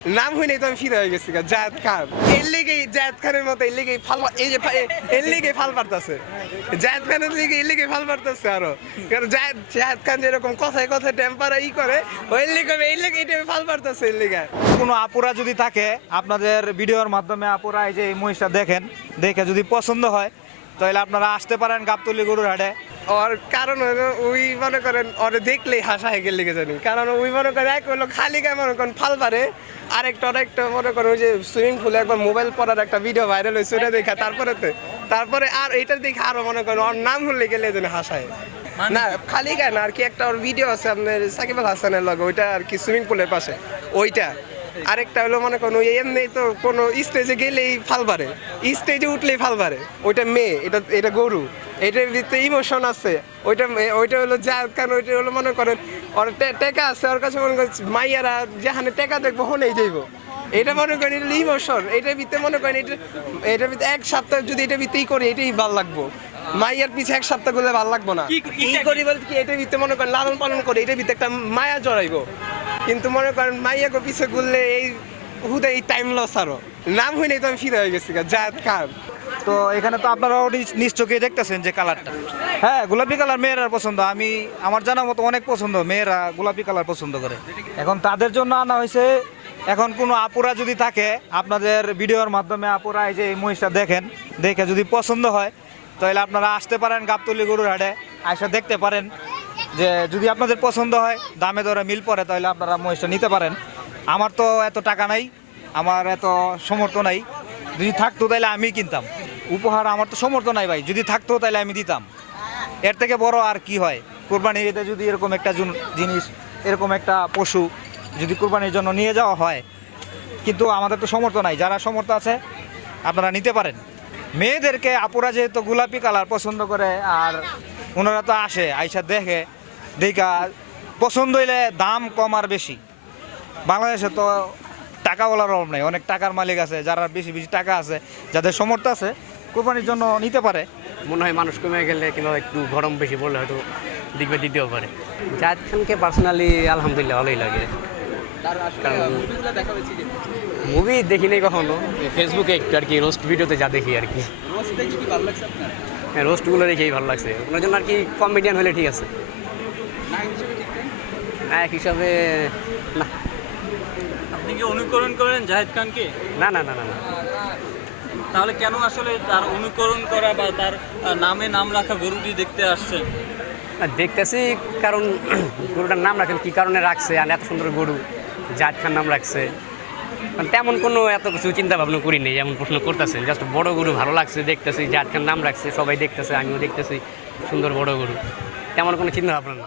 নাম হইনি তো আমি ফিরে হয়ে গেছি জায়েদ খান। এর লিগেই জায়েদ খানের মতো এর লিগেই ফাল, এই যে এর লিগেই ফাল পারতেছে জায়েদ খানের লিগে, এর লিগেই ফাল পারতেছে আরো। কারণ জায়েদ খান যেরকম কথায় কথায় টেম্পারা করে ওই লিগে এই লিগে এটা ফাল পারতেছে এর লিগে। কোনো আপুরা যদি থাকে আপনাদের ভিডিওর মাধ্যমে আপুরা এই যে এই মহিষটা দেখেন, দেখে যদি পছন্দ হয় তাহলে আপনারা আসতে পারেন গাবতলী গরুর হাটে। ওর কারণ হলো ওই মনে করেন ওর দেখলেই হাসা হয়ে গেলে জানি, কারণ ওই মনে করেন এক হলো খালি গায়ে মনে করেন ফাল পারে, আরেকটা মনে করেন ওই যে সুইমিং পুলে একবার মোবাইল পড়ার একটা ভিডিও ভাইরাল হয়েছে ওটা দেখা, তারপরে আর এটা দেখে আরো মনে করেন ওর নাম হলে গেলে যেন হাসায় না, খালি গায়ে না আর কি। একটা ওর ভিডিও আছে আপনার সাকিব আল হাসানের লগে, ওইটা আর কি সুইমিং পুলের পাশে ওইটা। আরেকটা হলো মনে করেন ওই এমনি তো কোনো স্টেজে গেলেই ফাল পারে, স্টেজে উঠলেই ফাল পারে, ওইটা মেয়ে, এটা গরু, এটার ভিতরে ইমোশন আছে। ওইটা হলো জায়েদ খান, ওইটা হলো মনে করেন ওর টেকা আছে, ওর কাছে মনে করেন মাইয়ারা যেখানে টেকা দেখবো হলেই যাইব। এটা মনে করেন এটা ইমোশন, এটার ভিতরে মনে করেন এটার ভিতরে এক সপ্তাহ যদি এটার ভিতরেই করি এটাই ভালো লাগবো, মাইয়ার পিছে এক সপ্তাহ করলে ভালো লাগবো না। কি করি বলতে কি এটার ভিতরে মনে করেন লালন পালন করে এটার ভিতরে একটা মায়া জড়াইবো, কিন্তু মনে করেন মাইয়াকে পিছে ঘুরলে এই হুদাই টাইম লস। আরো নাম হইনি তো আমি ফিরে হয়ে গেছি জায়েদ খান। তো এখানে তো আপনারাও নিশ্চয়ই দেখতেছেন যে কালারটা, হ্যাঁ গোলাপি কালার মেয়েরা পছন্দ, আমার জানার মতো অনেক পছন্দ, মেয়েরা গোলাপি কালার পছন্দ করে। এখন তাদের জন্য আনা হয়েছে। এখন কোনো আপুরা যদি থাকে আপনাদের ভিডিওর মাধ্যমে আপুরা এই যে এই মহিষটা দেখেন, দেখে যদি পছন্দ হয় তাহলে আপনারা আসতে পারেন গাবতলী গরুর হাটে, আইসা দেখতে পারেন। যে যদি আপনাদের পছন্দ হয়, দামে দরে মিল পড়ে, তাহলে আপনারা মহিষটা নিতে পারেন। আমার তো এত টাকা নাই, আমার এত সমর্থ নাই, যদি থাকতো তাহলে আমি কিনতাম। উপহার আমার তো সমর্থ নাই ভাই, যদি থাকতো তাহলে আমি দিতাম। এর থেকে বড় আর কি হয়? কোরবানির ঈদে যদি এরকম একটা জিনিস, এরকম একটা পশু যদি কোরবানির জন্য নিয়ে যাওয়া হয়, কিন্তু আমাদের তো সমর্থ নাই। যারা সমর্থ আছে আপনারা নিতে পারেন। মেয়েদেরকে আপুরা যেহেতু গোলাপি কালার পছন্দ করে, আর ওনারা তো আসে আইসা দেখা পছন্দ হইলে দাম কম আর বেশি। বাংলাদেশে তো টাকাওয়ালার অভাব নেই, অনেক টাকার মালিক আছে, যারা বেশি বেশি টাকা আছে, যাদের সমর্থ আছে কোরবানির জন্য নিতে পারে। মনে হয় মানুষ কমে গেলে কিংবা একটু গরম বেশি পড়লে হয়তো দিকবে দিতেও পারে। জায়েদ খানকে পার্সোনালি আলহামদুলিল্লাহ ভালোই লাগে, কারণ মুভি দেখি নাই কখনো, ফেসবুকে একটু আর কি রোস্ট ভিডিওতে যা দেখি আর কি। হ্যাঁ, রোস্টগুলো দেখেই ভালো লাগছে, ওনার জন্য আর কি কমেডিয়ান হলে ঠিক আছে। নায়ক হিসাবে না। আপনি কি অনুকরণ করেন জায়েদ খানকে? না না না না না তাহলে কেন আসলে তার অনুকরণ করা বা তার নামে নাম রাখা গরুটি দেখতে আসছেন? দেখতেছি কারণ গরুটার নাম রাখেন কী কারণে রাখছে, আর এত সুন্দর গরু জায়েদ খান নাম রাখছে, তেমন কোনো এত কিছু চিন্তা ভাবনা করি নেই। যেমন প্রশ্ন করতেছেন, জাস্ট বড় গরু ভালো লাগছে, দেখতেছি জায়েদ খান নাম রাখছে, সবাই দেখতেছে, আমিও দেখতেছি সুন্দর বড় গরু, তেমন কোনো চিন্তা ভাবনা না।